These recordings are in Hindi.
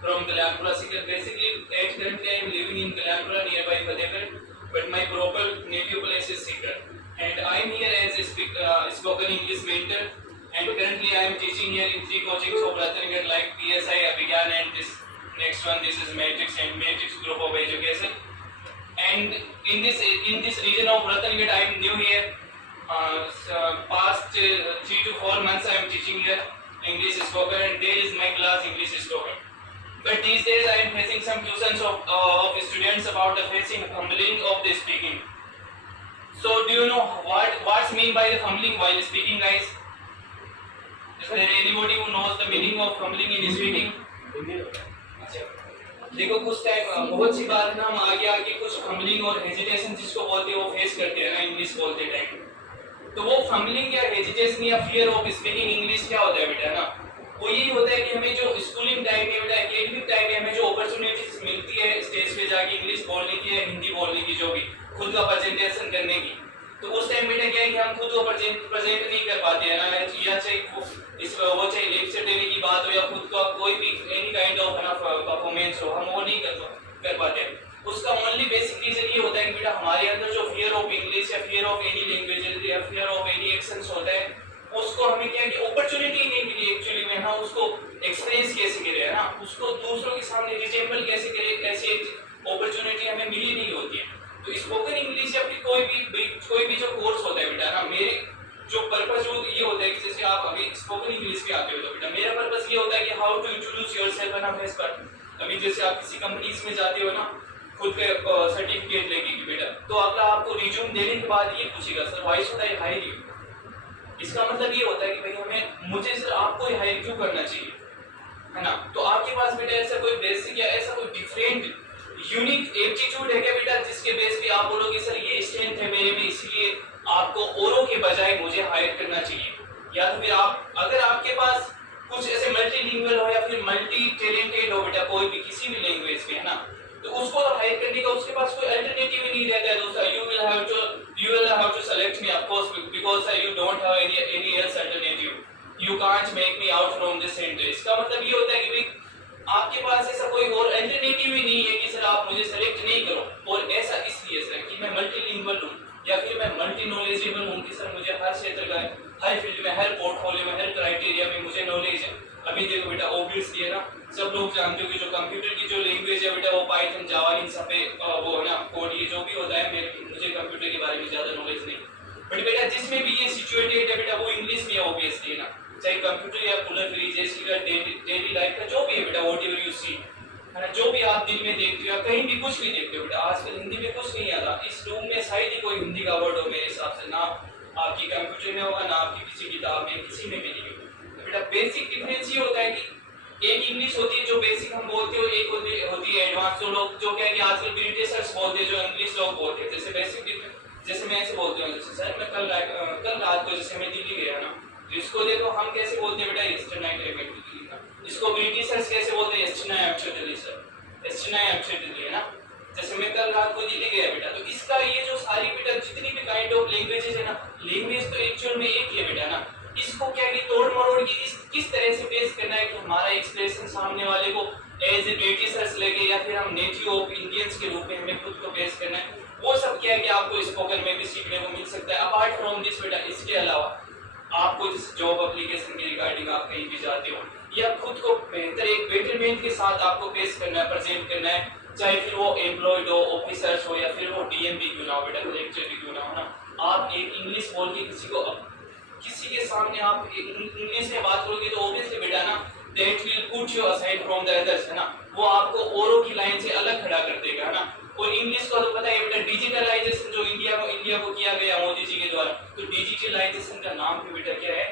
from Kalyapura. Basically, currently I am living in Kalyapura nearby Fatehgarh, but my proper native place is Sikar. And I am here as a spoken English mentor. And currently I am teaching here in 3 coachings of Ratanagar like PSI, Abhigyan, and this next one. This is Matrix and Matrix Group of Education. And in this region of Ratanagar, I am new here. Past 3 to 4 months I am teaching here English spoken, and there is my class English spoken. But these days I am facing some questions of students about the facing fumbling of the speaking. So do you know what's mean by the fumbling while speaking, guys? Is there anybody who knows the meaning of fumbling in speaking? देखो कुछ टाइम बहुत सी बार ना हम आगे कुछ फंबलिंग और हेजिटेशन जिसको बोलते हैं वो फेस करते हैं ना इंग्लिश बोलते टाइम। तो वो फंबलिंग या हेजिटेशन या फियर ऑफ स्पीकिंग इंग्लिश क्या होता है बेटा ना, वो यही होता है कि हमें जो स्कूलिंग टाइम में बेटा एकेडमिक टाइम में हमें जो अपॉर्चुनिटीज मिलती है स्टेज पे जाके इंग्लिश बोलने की या हिंदी बोलने की, जो भी खुद का प्रेजेंटेशन करने की, तो उस टाइम बेटा क्या है कि हम खुद को प्रेजेंट नहीं कर पाते हैं ना, या चाहे वो चाहे लेक्चर देने की बात हो या खुद का कोई भी एनी काइंड ऑफ ना परफॉर्मेंस हो, हम वो नहीं कर पाते हैं। उसका ओनली बेसिक रीजन ये होता है कि बेटा हमारे अंदर जो फियर ऑफ इंग्लिश या फियर ऑफ एनी लैंग्वेज या फियर ऑफ एनी एक्शंस होता है, उसको हमें क्या है कि अपॉर्चुनिटी नहीं मिली एक्चुअली में ना, उसको एक्सपीरियंस कैसे करे है ना, उसको दूसरों के सामने रिजेंबल कैसे करे, ऐसी अपॉर्चुनिटी हमें मिली नहीं होती है। तो स्पोकन इंग्लिश या फिर कोई भी जो कोर्स होता है बेटा ना, मेरे जो पर्पस जो ये होता है कि जैसे आप अभी स्पोकन इंग्लिश पे आते हो तो बेटा मेरा पर्पस ये होता है कि how to introduce yourself an face पर। अभी जैसे आप किसी कंपनीज में जाते हो ना खुद के सर्टिफिकेट लेके कि बेटा, तो आपको रिज्यूम देने के बाद ये पूछेगा sir why should I hire you. इसका मतलब ये होता है कि भाई मुझे सर आपको हायर क्यों करना चाहिए, है ना। तो आपके पास बेटा ऐसा कोई बेसिक या ऐसा कोई डिफरेंट यूनिक एप्टीट्यूड है क्या बेटा, जिसके बेस पे आप बोलोगे सर ये स्ट्रेंथ है मेरे में इसलिए आपको औरों के बजाय मुझे हायर करना चाहिए। या तो फिर अगर आपके पास कुछ ऐसे मल्टीलिंगुअल हो या फिर मल्टी टैलेंटेड हो बेटा कोई भी किसी भी लैंग्वेज में, है ना, तो उसको हायर करने का उसके पास कोई अल्टरनेटिव ही नहीं रहता है दोस्तों। You will have to select me of course because you don't have any else alternative, you can't make me out from this centre. इसका मतलब ये होता है कि भाई आपके पास ऐसा कोई और अल्टरनेटिव ही नहीं है कि सर आप मुझे सेलेक्ट नहीं करो। और ऐसा इसलिए सर कि मैं मल्टीलिंगुअल हूं या फिर मैं मल्टी नॉलेजेबल हूं कि सर मुझे हर क्षेत्र का, हर फील्ड में, हर पोर्टफोलियो में, हर क्राइटेरिया में मुझे नॉलेज है। अभी देखो बेटा ऑब्वियसली है ना, सब लोग जानते हो कि जो कंप्यूटर की जो लैंग्वेज है बेटा वो पाइथन, जावा, इन सब पे वो है ना कोड, ये जो भी होता है मुझे कंप्यूटर के बारे में ज्यादा नॉलेज नहीं। बट बेटा जिसमें भी ये सिचुएटेड है बेटा वो इंग्लिश में ऑब्वियसली है ना, चाहे कंप्यूटर या कूलर फ्रिज जैसी का डेली लाइफ का जो भी है बेटा व्हाट एवर यू सी, है ना, जो भी आप दिन में देखते हो या कहीं भी कुछ भी देखते हो बेटा, आजकल हिंदी में कुछ नहीं आता। इस रूम में शायद ही कोई हिंदी का वर्ड हो मेरे हिसाब से, ना आपकी कंप्यूटर में होगा ना आपकी किसी किताब में किसी में भी नहीं होगा। तो बेटा बेसिक डिफरेंस ये होता है कि एक इंग्लिश होती है जो बेसिक हम बोलते हो, एक होती है एडवांस। जो लोग जो क्या है कि आजकल ब्रिटिशर्स बोलते हैं जो इंग्लिश लोग बोलते हैं, जैसे बेसिक डिफरेंस, जैसे मैं ऐसे बोलते हूँ जैसे सर मैं कल रात को जैसे मैं दिल्ली गया ना, इसको देखो हम कैसे बोलते हैं बेटा ईस्टर्न नाइट दिल्ली का, इसको ब्रिटिशर्स कैसे बोलते हैं eastern Delhi sir, eastern Delhi, है ना। जैसे मैं कल रात को दिल्ली गया बेटा, तो इसका ये जो सारी बेटा जितनी भी काइंड ऑफ लैंग्वेजेस है ना, लैंग्वेज तो एक्चुअल में एक ही है बेटा ना, इसको क्या है कि तोड़ मरोड़ की किस तरह से पेश करना है कि हमारा एक्सप्रेशन सामने वाले को एज ए ब्रिटिशर्स लगे या फिर हम नेटिव ऑफ इंडियंस के रूप में हमें खुद को पेश करना है, वो सब क्या है कि आपको स्पोकन में भी सीखने को मिल सकता है। अपार्ट फ्रॉम दिस बेटा इसके अलावा आपको जिस जॉब एप्लीकेशन के रिगार्डिंग आप कहीं भी जाते हो या खुद को बेहतर एक बेटरमेंट के साथ आपको पेश करना है, प्रेजेंट करना है, चाहे फिर वो एम्प्लॉयड हो, ऑफिसर्स हो या फिर वो डीएम भी क्यों ना हो बेटा, लेक्चर भी क्यों ना हो ना, आप एक इंग्लिश बोल के किसी के सामने आप इंग्लिश में बात करोगे तो ऑब्वियसली बेटा ना that will put you aside from the others, है ना, वो आपको औरों की लाइन से अलग खड़ा कर देगा, है ना। और इंग्लिश का तो पता है बेटा डिजिटलाइजेशन जो इंडिया को किया गया मोदी जी के द्वारा, तो डिजिटलाइजेशन का नाम भी बेटा क्या है,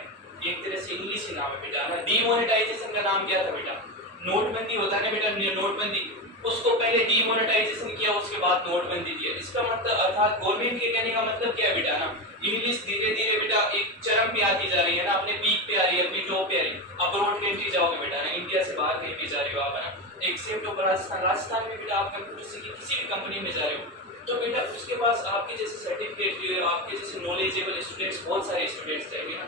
एक तरह से इंग्लिश ही नाम है बेटा ना। डीमोनेटाइजेशन का नाम क्या था बेटा, नोटबंदी होता है ना बेटा, नोटबंदी, उसको पहले डीमोनेटाइजेशन किया उसके बाद नोटबंदी किया। इसका मतलब अर्थात गवर्नमेंट के कहने का मतलब क्या है बेटा ना, इंग्लिश धीरे धीरे बेटा एक चरम पे आती जा रही है ना, अपने पीक पे आ रही है, अपनी टॉप पे आ रही है। अब्रॉड कंट्री जाओगे बेटा ना, इंडिया से बाहर कहीं भी जा रहे हो आप, है ना, एक्सेप्ट ऑफ राजस्थान में बेटा आप कंप्यूटर से किसी भी कंपनी में जा रहे हो तो बेटा उसके पास आपके जैसे सर्टिफिकेट, आपके जैसे नॉलेजेबल स्टूडेंट्स, बहुत सारे स्टूडेंट्स चाहिए ना,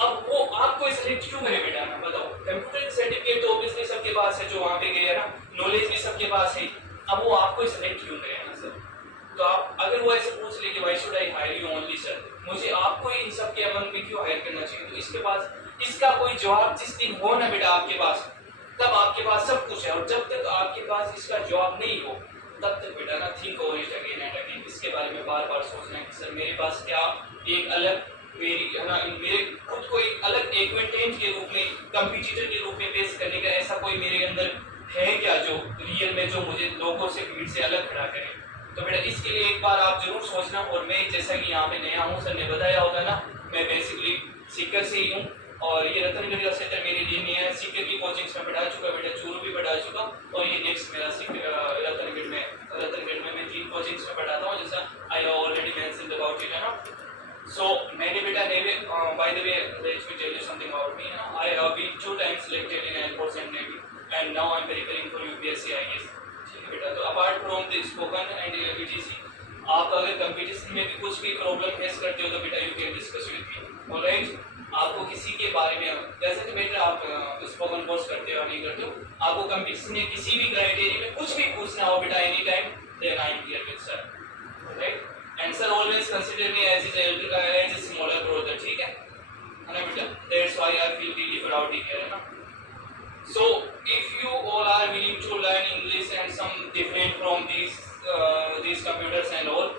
अब वो आपको सिलेक्ट क्यों करे बेटा ना बताओ। कंप्यूटर सर्टिफिकेट तो ऑब्वियसली सबके पास है जो वहाँ पे गए है ना, नॉलेज भी सबके पास है, अब वो आपको सिलेक्ट क्यों करे ना सर। तो आप अगर वो ऐसे पूछ ले कि why should I hire you only sir, मुझे आपको ही इन सब के अमंग में क्यों हायर करना चाहिए, तो इसके पास इसका कोई जवाब जिस दिन हो ना बेटा आपके पास, तब आपके पास सब कुछ है, और जब तक आपके पास इसका जवाब नहीं हो तब तक बेटा ना think over it again and again, इसके बारे में बार बार सोचना है कि सर मेरे पास क्या एक अलग मेरी है ना, मेरे खुद को एक अलग एक्वेंटेंट के रूप में, कंपटीटर के रूप में पेश करने का ऐसा कोई मेरे अंदर है क्या जो रियल में जो मुझे लोगों से भीड़ से अलग खड़ा करे। तो बेटा इसके लिए एक बार आप जरूर सोचना। और मैं जैसा कि यहाँ पे नया हूँ, सर ने बताया होगा ना, मैं बेसिकली सीकर से ही हूँ, और ये रतनगढ़ का सेंटर मेरे लिए नहीं है। सीकर की कोचिंग्स में पढ़ा चुका बेटा, चूरू भी पढ़ा चुका, और ये नेक्स्ट मेरा रतनगढ़ में मैं 3 कोचिंग्स में पढ़ाता हूँ, जैसा I have already mentioned about it है ना। So मैंने बेटा navy, by the way, let me tell you something about me. I have been 2 times selected in Air Force and Navy, and now I'm preparing for UPSC IAS. ठीक है बेटा, तो apart from the spoken and VTC, आप अगर कंपटीशन में भी कुछ भी प्रॉब्लम फेस करते हो तो बेटा you can discuss with me, alright. आपको किसी के बारे में, जैसे कि बेटा आप स्पोकन कोर्स करते हो नहीं करते हो, आपको कंपटीशन में किसी भी क्राइटेरिया में कुछ भी पूछना हो बेटा any time, then I am here with sir, right. And sir always consider me as a smaller brother, ठीक है ना बेटा, that's why I feel really proud here, है ना। So if you all are willing to learn English and some different from these computers and all,